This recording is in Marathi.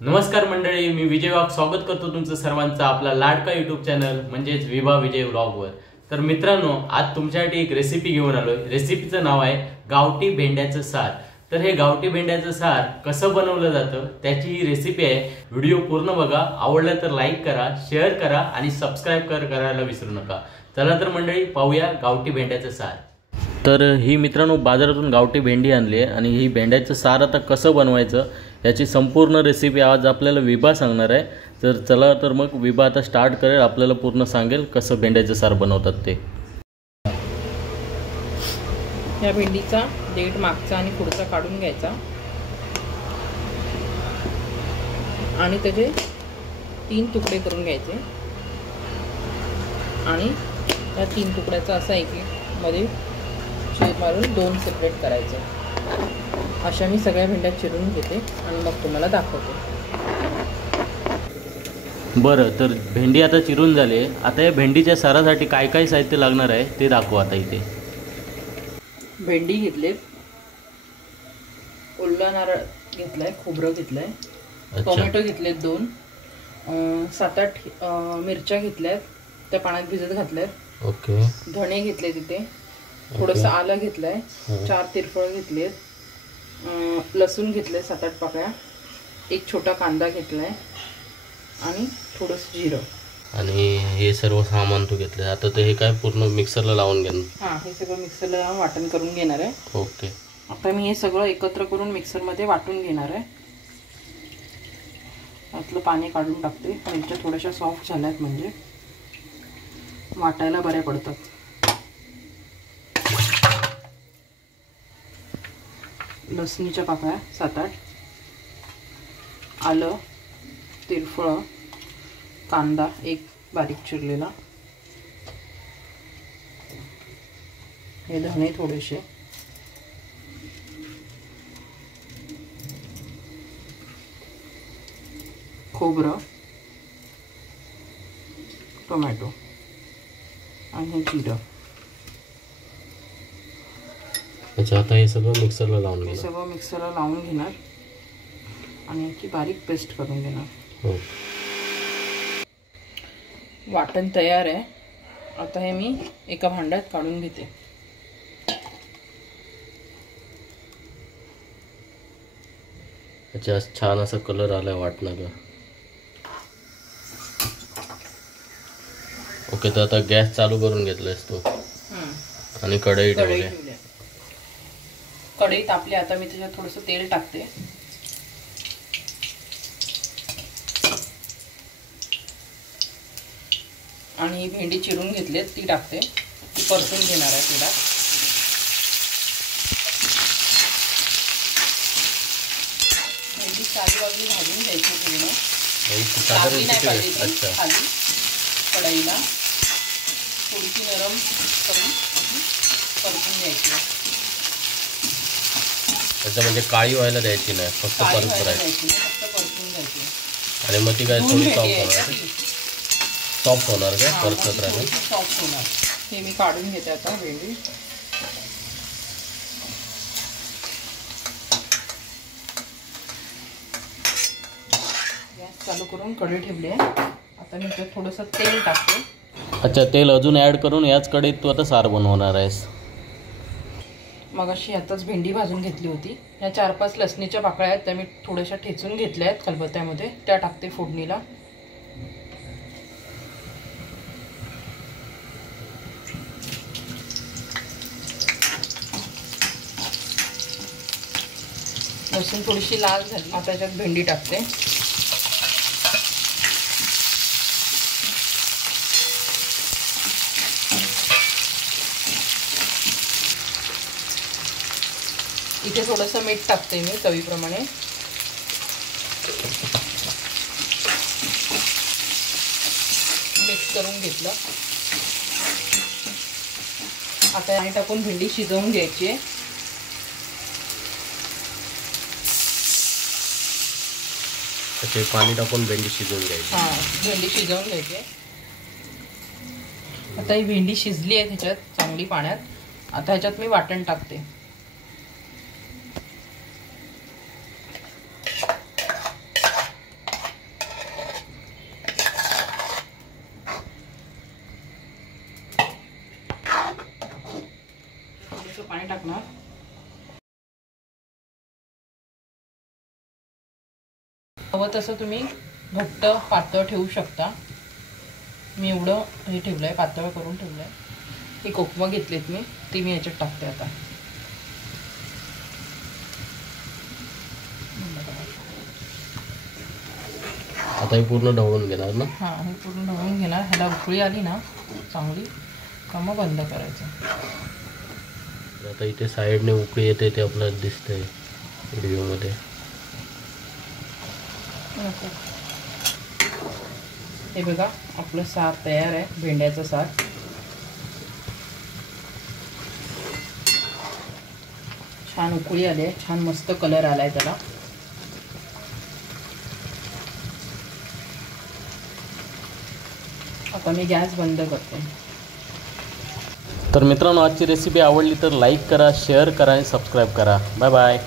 नमस्कार मंडळी, मी विजय वाघ स्वागत करतो तुमचं सर्वांचं आपला लाडका यूट्यूब चॅनल म्हणजेच विभा विजय व्लॉगवर। तर मित्रांनो, आज तुमच्यासाठी एक रेसिपी घेऊन आलोय। रेसिपीचं नाव आहे गावठी भेंड्याचं सार। तर हे गावठी भेंड्याचं सार कसं बनवलं जातं त्याची ही रेसिपी आहे। व्हिडिओ पूर्ण बघा, आवडलं तर लाईक करा, शेअर करा आणि सबस्क्राईब करायला विसरू नका। चला तर मंडळी, पाहूया गावठी भेंड्याचं सार। तर ही मित्रांनो बाजारातून गावठी भेंडी आणली आहे आणि ही भेंड्याचं सार आता कसं बनवायचं याची संपूर्ण रेसिपी आज आपल्याला विभा सांगणार आहे। तर चला तर मग विभा आता स्टार्ट करेल, आपल्याला पूर्ण सांगेल कसं भेंड्याचं सार बनवतात ते। या भेंडीचा देठ मागचा आणि पुढचा काढून घ्यायचा आणि त्याचे 3 तुकडे करून घ्यायचे आणि या 3 तुकड्याचा असा एक मध्ये चीर मारून 2 सेपरेट करायचे। अशा मी सगळ्या भेंड्या चिरून घेते आणि मग तुम्हाला दाखवते। बरं, तर भेंडी आता चिरून झाली। आता या भेंडीच्या सारासाठी काय काय साहित्य लागणार आहे ते दाखवू आता इथे। भेंडी घेतले, ओला नारळ घेतलाय, खोबरं घेतलंय, टोमॅटो घेतलेत 2, 7-8 मिरच्या घेतल्यात, त्या पाण्यात भिजत घातल्यात। ओके। धणे घेतले तिथे, थोडंसं आलं घेतलंय, 4 तिरफळ घेतलेत, लसूण घेतले 7-8 पाकळ्या, एक छोटा कांदा घेतलाय आणि थोडंसं जिरं। आणि हे सर्व सामान तू घेतलं। आता ते हे काय पूर्ण मिक्सरला लावून घेणार? हां, हे सगळं मिक्सरला वाटण करून घेणार आहे। ओके। आता मी हे सगळं एकत्र करून मिक्सरमध्ये वाटून घेणार आहे। यातलं पाणी काढून टाकते, मिरच्या थोड्याशा सॉफ्ट झाल्यात म्हणजे वाटायला बऱ्या पडतात। लसणीच्या पाकळ्या 7-8, आलं, तिरफळ, कांदा एक बारीक चिरलेला, हे धणे थोडेसे, खोबरं, टोमॅटो आणि हे जिरं। अच्छा, आता हे सगळं मिक्सरला लावून हे सगळं मिक्सरला लावून घेणार आणि याची बारीक पेस्ट करून घेणार। हो, वाटण तयार आहे। आता हे मी एका भांड्यात काढून घेते। अच्छा, छान असा कलर आलाय वाटणाला। ओके, तर आता गॅस चालू करून घेतलायस तू आणि कढई ठेवली। कढई तापली, आता मी त्याच्यात थोडंसं तेल टाकते आणि भेंडी चिरून घेतली ती टाकते, ती परतून घेणार आहे तेलात। भेंडी चारी बाजूने भाजून घ्यायची पूर्ण, चांगली नाही पाहिजे खाली कढईला, थोडीशी नरम करून परतून घ्यायची। त्याचं म्हणजे काळी व्हायला द्यायची नाही, फक्त परतून घ्यायची। आणि मग ती काय थोडी सॉफ्ट होणार काय परतत राहील? सॉफ्ट होणार। हे मी काढून घेते आता भेंडी। गॅस चालू करून कढई ठेवली आहे। आता मी त्यात थोडंसं तेल टाकते। अच्छा, तेल अजून ॲड करून याच कढईत तू आता सार बनवणार आहेस? मग अशी आताच भेंडी भाजून घेतली होती, या 4-5 लसणीच्या पाकळ्या आहेत, त्या मी थोड्याशा ठेचून घेतल्या आहेत खलबत्त्यामध्ये, त्या टाकते फोडणीला। लसूण थोडीशी लाल झाली, आता त्याच्यात भेंडी टाकते। इथे थोडंसं मीठ टाकते मी चवीप्रमाणे। मिक्स करून घेतलं, आता पाणी टाकून भेंडी शिजवून घ्यायची आहे। ते पाणी टाकून भेंडी शिजवून घ्यायची। हां, भेंडी शिजवून घ्यायची। आता ही भेंडी शिजली आहे त्याच्यात चांगली पाण्यात। आता ह्याच्यात मी वाटण टाकते। हवं तसं तुम्ही घट्ट पातळ ठेवू शकता. मी एवढं हे ठेवलं आहे, पातळ करून ठेवलं आहे. ही कोकमं घेतलीत मी, ती मी याच्यात टाकते आता. आता हे पूर्ण ढवळून घेणार ना? हां, हे पूर्ण ढवळून घेणार. ह्याला उकळी आली ना चांगली का मग बंद करायचं. आता इथे साईडने उकळी येते ते आपल्याला दिसतंय व्हिडिओमध्ये. हे बघा आपलं सार तयार आहे, भेंड्याचं सार. छान उकळी आली आहे, छान मस्त कलर आलाय त्याला. आता मी गॅस बंद करते. तर मित्रांनो, आजची रेसिपी आवडली तर लाईक करा, शेअर करा आणि सबस्क्राईब करा. Bye bye.